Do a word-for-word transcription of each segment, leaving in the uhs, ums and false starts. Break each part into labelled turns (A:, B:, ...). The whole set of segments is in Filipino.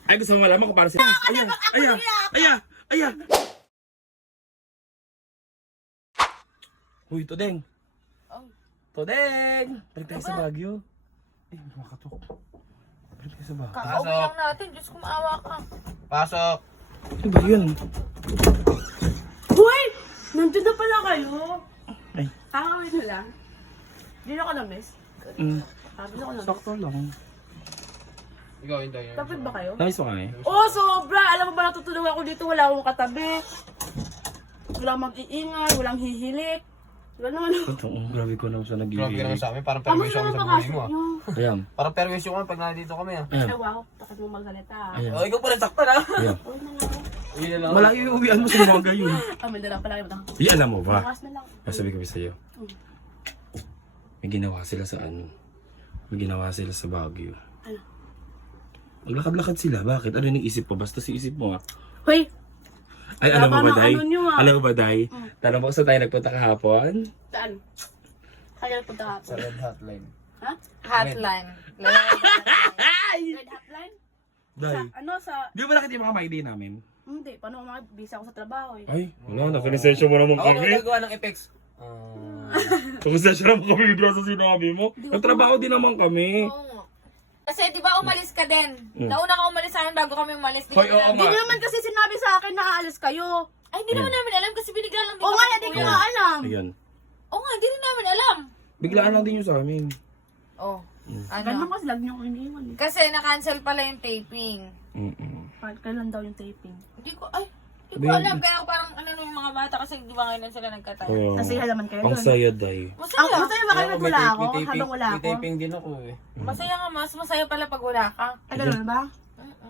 A: Ay, gusto mo malaman kung para sila. Aya, aya, aya, aya. Uy, Todeng.
B: Oh.
A: Todeng! Balik tayo sa Baguio. Ay, makatok. Balik tayo sa Baguio.
B: Kakauwi lang natin. Diyos ko, maawa ka.
C: Pasok!
A: Ano ba yun?
D: Hoy! Nandun na pala kayo.
A: Ay.
D: Kakawin na lang. Hindi na ako na-miss.
A: Mm,
D: Sabi na ako na-miss.
A: sakto lang.
C: Ikaw, hindi yun.
D: Tapos ba kayo?
A: Namiss mo kami?
D: Oo, sobra! Alam mo ba natutulog ako dito? Wala akong katabi. Walang mag-iingay, walang hihilik. Gano'n.
A: Ito, oh, grabe ko na sa
C: Grabe ka naman
A: nag-iilig.
C: sa amin, parang
D: Kamusta
C: perwisyo kami
D: naman
C: sa buhay
D: bakasyon
C: mo ah.
D: nyo?
A: Ayan,
C: Parang perwisyo kami pag nandito kami ah.
A: ayan,
D: Ay, wow. Takot mo magsalita. ah.
A: ayan.
C: Oh, ikaw pala sakta na.
A: Ayan.
D: Uy na lang.
C: Uwi na lang.
A: Malayo yung uwian mo sa mga yun.
D: Ah, may dala pala kayo.
A: Di alam mo ba?
D: Bukas na lang.
A: Masabi kami sa'yo.
D: Mm.
A: May ginawa sila sa ano? May ginawa sila sa Baguio.
D: Ano?
A: Maglakad-lakad sila. Bakit? Ano yung isip mo? Basta si isip mo ah.
D: Hoy!
A: Ay, alam mo
D: Tama
A: ba,
D: ng
A: Day?
D: ano nyo, ah.
A: Alam mo ba, Day?
D: Mm.
A: Tanong mo saan tayo nagpunta kahapon?
D: Saan? Kaya punta ka
C: Sa red hotline.
D: Ha?
B: Hotline.
D: Red hotline?
A: Day,
D: Sa, ano sa...
A: di ba nakita yung mga ma-I D namin?
D: Hindi, paano ako makabisa ako sa trabaho eh.
A: Ay, wala. Nakanisensya mo naman
C: Ako
A: kami.
C: magagawa ng effects. Ah.
A: Nakanisensya naman kami bigla sa sinabi mo. Nagtrabaho din naman kami.
B: Oo nga. Kasi di ba umalis ka din?
A: Mm.
B: Nauna ka umalis sa amin bago kami umalis. Di
A: Hoy,
B: ka
A: oo
B: na-
D: Hindi nyo naman kasi sinabi sa akin na aalis kayo.
B: Ay, hindi naman namin alam kasi binigla lang din
D: Oo
B: kami
D: nga,
B: ni
D: hindi ko
B: Kuya.
D: nga alam.
A: Ayan.
B: Oo nga, hindi rin namin alam.
A: Biglaan lang din yung sa amin.
B: Oh.
D: Ganun
B: Ano?
D: kasi lag nyo ko iniwan eh.
B: Kasi na-cancel pala yung taping.
A: Mm-mm.
D: Pa- Kailan daw yung taping?
B: Hindi ko, ay, hindi
A: Sabi-
B: ko alam. Kaya ako parang ano yung mga bata kasi di ba ngayon sila nagkataon.
A: Oo.
D: Kasi halaman kayo
A: Ang
D: doon.
A: saya, Day.
D: Ang
B: Masaya.
D: masaya ba kayo
C: Ako,
D: nag
C: may
D: wala
C: tape-
D: ako?
C: may taping-
D: Habang wala
C: May
D: ako?
C: taping din ako eh.
B: Masaya nga, mas masaya pala pag wala ka.
D: Ay, ganun ba?
B: Mm-mm.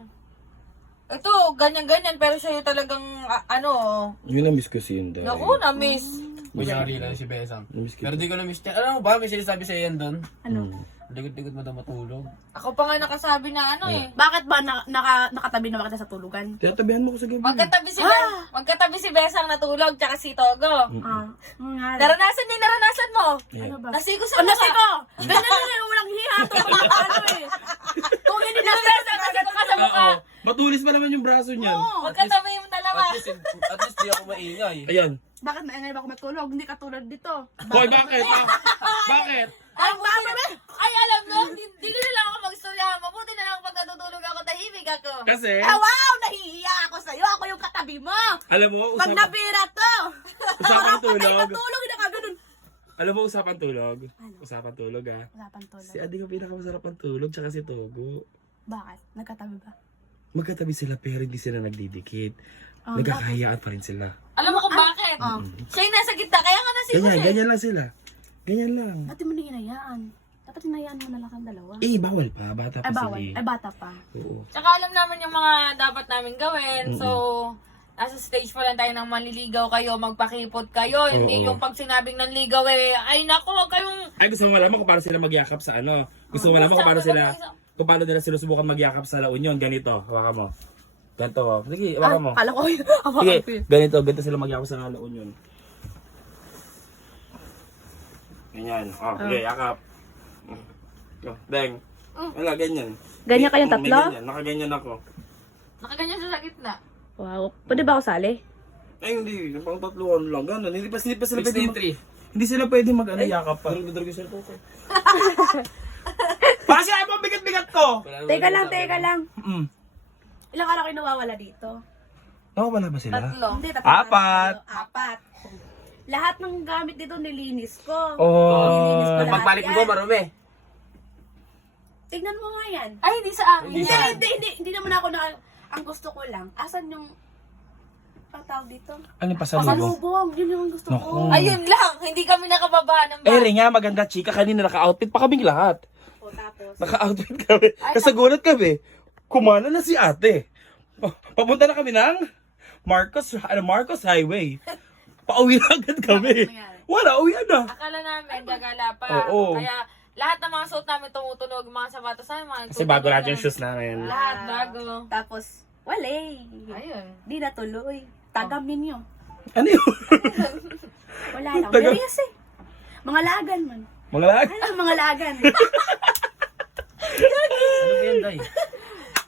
B: Ito, ganyan-ganyan, pero siya yung talagang, ah, ano,
A: Yun na-miss ko si yun, Day.
B: naku, na-miss.
C: Kunyari lang si Besang.
A: Na-miss
C: Pero
A: kita.
C: di ko na-miss niya. Alam mo ba, may sinasabi sa'yo yan doon?
D: Ano?
A: Mm.
C: Likod-likod mo daw matulog.
B: Ako pa nga nakasabi na ano eh.
D: Bakit ba na, naka, nakatabi na ba kita sa tulugan?
A: Tinatabihan mo ko sa gabi.
B: Magkatabi si Be- magkatabi si Besang natulog, tsaka si Togo.
D: Ah, ano nga.
B: Naranasan din, naranasan mo.
A: Ayan.
D: Ano ba?
B: Nasigo sa
D: Oh,
B: mukha.
D: nasi ko! Ganun na lang, walang hiha to pag ano eh. Kung hindi
B: Nasi
D: nasi
B: ko, nasigo ka sa mukha.
A: Oo. Matulis pa naman yung braso niyan.
D: Oo.
B: Magkatabi yung dalawa.
C: At least, at least di ako maingay.
A: Ayan.
D: Bakit maingay ba ako matulog? Hindi katulad dito.
A: Hoy, bakit? Ba- bakit?
B: Ay, buti na, ay, alam mo, di, di na lang ako magstorya. Mabuti na lang pag natutulog ako, tahimik ako.
A: Kasi,
D: Ah, wow! Nahihiya ako sa'yo. Ako yung katabi mo.
A: alam mo,
D: Pag
A: usap,
D: nabira to.
A: usapan
D: Parang patay
A: tulog.
D: matulog. Hindi ka ganun.
A: Alam mo, usapan tulog. Usapan tulog ah.
D: Usapan tulog.
A: Si Adi ang pinakamasarap ang tulog, tsaka si Togo.
D: Bakit? Nagkatabi ba?
A: Magkatabi sila pero hindi sila nagdidikit.
D: Oh,
A: Nagkakahayaan pa rin sila.
B: Alam mo kung bakit?
D: Oh.
B: Siya yung nasa gitna, kaya nga nasigo
A: Ganyan,
B: siya.
A: ganyan lang sila. Ganyan lang.
D: Ba't mo na hinayaan? Dapat hinayaan mo na lang ang dalawa.
A: Eh, bawal pa. Bata pa
D: Ay,
A: sila
D: bawal.
A: eh.
D: Ay, bata pa.
A: Oo.
B: Tsaka alam namin yung mga dapat namin gawin. So, nasa stage pa lang tayo ng manliligaw kayo, magpakipot kayo. Hindi
A: Oo.
B: yung pag sinabing nanligaw eh, ay nako, wag kayong...
A: Ay, gusto mo malaman kung paano sila magyakap sa ano? Gusto mo malaman kung paano sila, kung paano nila sinusubukan magyakap sa La Union? Ganito, hawakan mo. Ganito, oh. Sige, hawakan mo.
D: Kala ko yun.
A: Sige, ganito, ganito sila magyakap sa La Union. Ganyan. Oh, okay, yakap. Oh, Deng. Wala, ganyan.
D: Ganyan kayong
A: May
D: tatlo?
A: ganyan, nakaganyan ako.
B: Nakaganyan siya sa gitna.
D: Wow. Pwede ba ako sali?
A: Ay, hindi. Pang tatluan lang. Ganun. Hindi pa, hindi pa sila pwede mag...
C: sixty-three.
A: Hindi sila pwede mag ano, yakap pa. Dargo-dargo sila to. Kasi ay mo bigat-bigat ko!
D: Teka lang, teka lang.
A: Mm.
D: Ilang araw kayo nawawala dito?
A: Nakawala ba sila?
B: Tatlo.
D: Hindi, tatlong
A: Apat.
D: araw kayo. Apat. Lahat ng gamit dito nilinis ko.
A: Oh.
D: Nilinis ko lahat
C: Pagbalik mo
D: yan.
C: ba, marumi?
D: Tignan mo nga yan.
B: Ay, hindi sa amin.
D: Hindi,
B: yan.
D: hindi, hindi, hindi naman ako na... Ang gusto ko lang, asan yung... Ang tawag dito?
A: Ano yung pasalubong?
D: Pasalubong. Yun yung gusto
A: Naku.
D: ko.
B: Ayun lang, hindi kami nakababa ng
A: Eh,
B: bahay.
A: rin nga, maganda chika. Kanina naka-outfit pa kaming lahat.
D: O, tapos...
A: Naka-outfit kami. Kasi gulat kami. Kumana na si ate. Pa- Papunta na kami ng Marcos, ano, Marcos Highway. Pauwi na agad kami.
D: Bakit nangyari?
A: Wala, uwi na.
B: Akala namin, gagala pa.
A: Oo.
B: Kaya lahat ng mga suot namin tumutunog, mga sapatos namin, mga
A: Kasi bago natin yung shoes namin.
B: Lahat bago.
D: Tapos, wale.
B: Ayun.
D: Di natuloy. Tagam ninyo.
A: Ano yun?
D: Wala lang.
A: Taga-
D: Serious eh. Mga lagan man.
A: Mga lag?
D: Ano mga lagan?
C: Ano ba yan, Day?
D: Gusto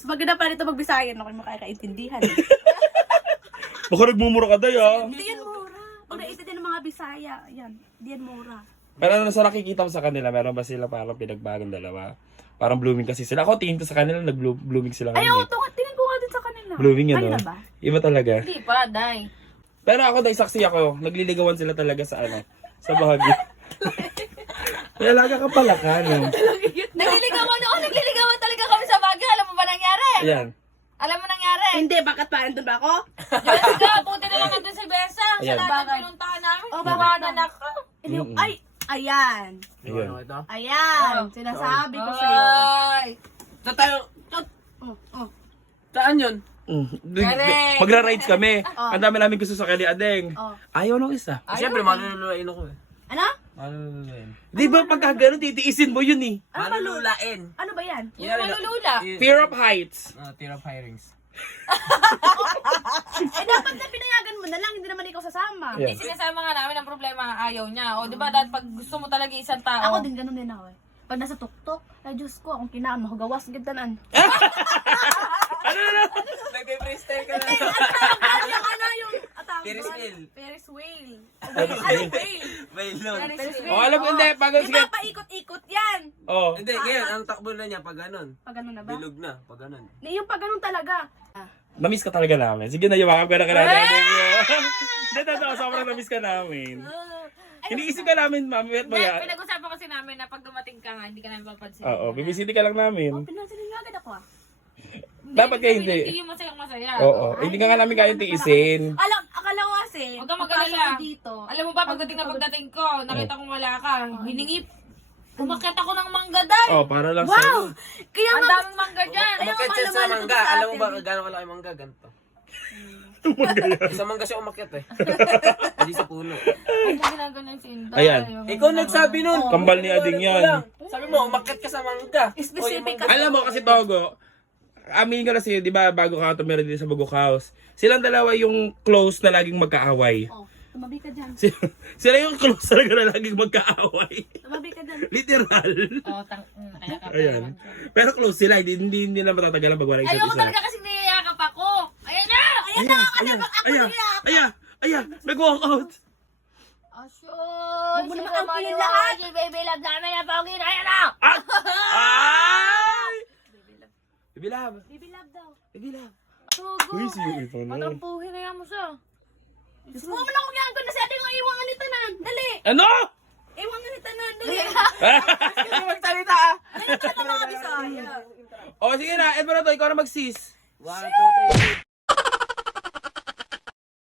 D: maganda pa nito mag-Bisayan. Ako yung makakaintindihan.
A: Baka nagmumura ka day ah.
D: Hindi yan mura. Pag naiintindihan ng mga Bisaya, yan. Hindi yan mura.
A: Pero ano sa nakikita mo sa kanila, meron ba sila parang pinagbagong dalawa? Parang blooming kasi sila. Ako tingin ko sa kanila, nag-blooming sila
D: Ay,
A: ngayon.
D: oo, tunga, tingin ko nga din sa kanila.
A: Blooming yan,
D: Kayo
A: no?
D: na ba?
A: Iba talaga.
B: Hindi pa, day.
A: Pero ako, dahil saksi ako, nagliligawan sila talaga sa ano, sa bahagi. May alaga ka pala ka, no?
B: Nagliligawan ako, nagliligawan talaga kami sa Baguio. Alam mo ba nangyari?
A: Ayan.
B: Alam mo nangyari?
D: Hindi, bakit pa? Andun ba ako?
B: Diyos ka, buti na lang nandun si Besang. Siya
A: Ayan.
B: natin pinuntahan namin.
D: Oh,
B: Oh,
D: bakit
B: na
D: ba?
B: ako.
D: Hindi,
A: Mm-mm.
D: ay, ayan.
A: Ayan.
C: Ano ito?
D: Ayan.
B: Oh.
D: Sinasabi ko sa'yo.
B: Ay.
C: Sa tayo,
D: Oh, oh.
C: saan yun?
A: Mm.
B: Correct.
A: Magra-rides kami.
D: Oh.
A: Ang dami namin gusto sa Kelly Adeng.
D: Oh.
A: Ayaw nung isa.
C: Eh, Siyempre, malululain ako eh.
D: Ano?
C: Malululain.
A: Di ba pagka ganun, titiisin mo yun eh.
D: Ano ba, Lu?
C: Malululain.
D: Ano ba yan?
B: Yung malulula.
A: Fear of heights.
C: Ah, fear of hirings.
D: Eh, dapat na pinayagan mo na lang. Hindi naman ikaw sasama.
A: Yeah.
B: Hindi sinasama nga namin ang problema nga ayaw niya. O, di ba, dahil pag gusto mo talaga isang tao.
D: Ako din, ganun din ako eh. Pag nasa tuktok, ay Diyos ko, akong kinaan, mahugawas, gantanan.
C: Nagpe-freestyle ka na.
D: Ano yung ano yung atawag
C: Ferris
D: doon?
C: wheel.
D: Ferris wheel.
A: Ferris
D: Ano
A: wheel.
D: whale?
C: Wait, no.
D: Ferris wheel.
A: Oh, alam ko,
D: Oo.
A: hindi, bago-
D: Di
A: sige.
D: ba paikot-ikot yan?
A: Oh.
C: Hindi, ngayon, ang takbo na niya pag ganun.
D: Pag ano na ba?
C: Bilog na, pag ganun.
D: Ni yung pag ganun talaga.
A: Namiss ka talaga namin. Sige na, yumakap ka na ka natin. Hindi, totoo, sobrang namiss ka namin. Iniisip ka namin, mami, at
B: Hindi,
A: maya.
B: pinag-usapan kasi namin na pag dumating ka nga, hindi ka namin papansin.
A: Oo, bibisiti ka lang namin.
D: Oh, pinansin niyo agad ako ah.
A: Dapat kayo
B: Hindi
A: hindi.
B: yung masayang masaya.
A: Oo, hindi ka nga namin kayang tiisin.
D: Alam, akala ko kasi,
B: Huwag kang
D: pagpasok
B: mag-alala.
D: ko dito.
B: Alam mo ba, pagdating na pagdating ko, nakita
A: Oh.
B: kong wala ka, hiningi, umakyat ako ng mangga dahil.
A: Oh, para lang
D: Wow!
A: sa'yo.
D: Kaya
B: Ang
D: nga,
B: daming mangga dyan.
D: Ayaw
C: Umakyat
D: ko
C: siya sa
D: malaman
C: mangga.
D: ito sa
C: Alam mo ba
D: atin.
C: gano'ng kalaki mangga? Ganito. Sa mangga siya umakyat eh. Hindi sa puno.
B: Hindi ginaganon si Inday.
A: Ayan.
C: Ikaw nagsabi nun.
A: Kambal ni Ading yan.
C: Sabi mo, umakyat ka sa mangga.
D: Specific
C: O, yung mangga-
A: Alam mo kasi Togo, amin ko na sa'yo, di ba, bago ka tumira din sa Bagok House, silang dalawa yung close na laging magkaaway.
D: Oh, tumabi ka dyan.
A: Sila, sila yung close talaga na laging magkaaway.
D: Tumabi ka dyan.
A: Literal.
B: Oh, tang, mm, kaya ka.
A: Ayan. Pero close sila, hindi, hindi, hindi na matatagalan pag wala isa't
B: Ayoko
A: isa.
B: talaga kasi niyayakap ako. Ayan na! Ayan
A: Ayan, ayan, ayan, ayan, ayan, nag-walk out.
B: Asyo!
D: Huwag mo naman angkinin lahat.
B: Si baby love namin na pangin. Ayan na!
A: At, ay! Baby love.
D: Baby love daw.
A: Baby love.
B: Togo.
A: Uy, siyo ito na.
B: Matampuhin na yan mo siya.
D: Gusto mo man akong yan ko na si ate yung iwangan ni Tanan. Dali!
A: Ano?
D: Iwangan ni Tanan, dali!
C: Hindi magsalita ah.
D: Dali ka na mga Bisaya.
A: O, sige na, Edward na to, ikaw na mag-sis.
C: One, two, three.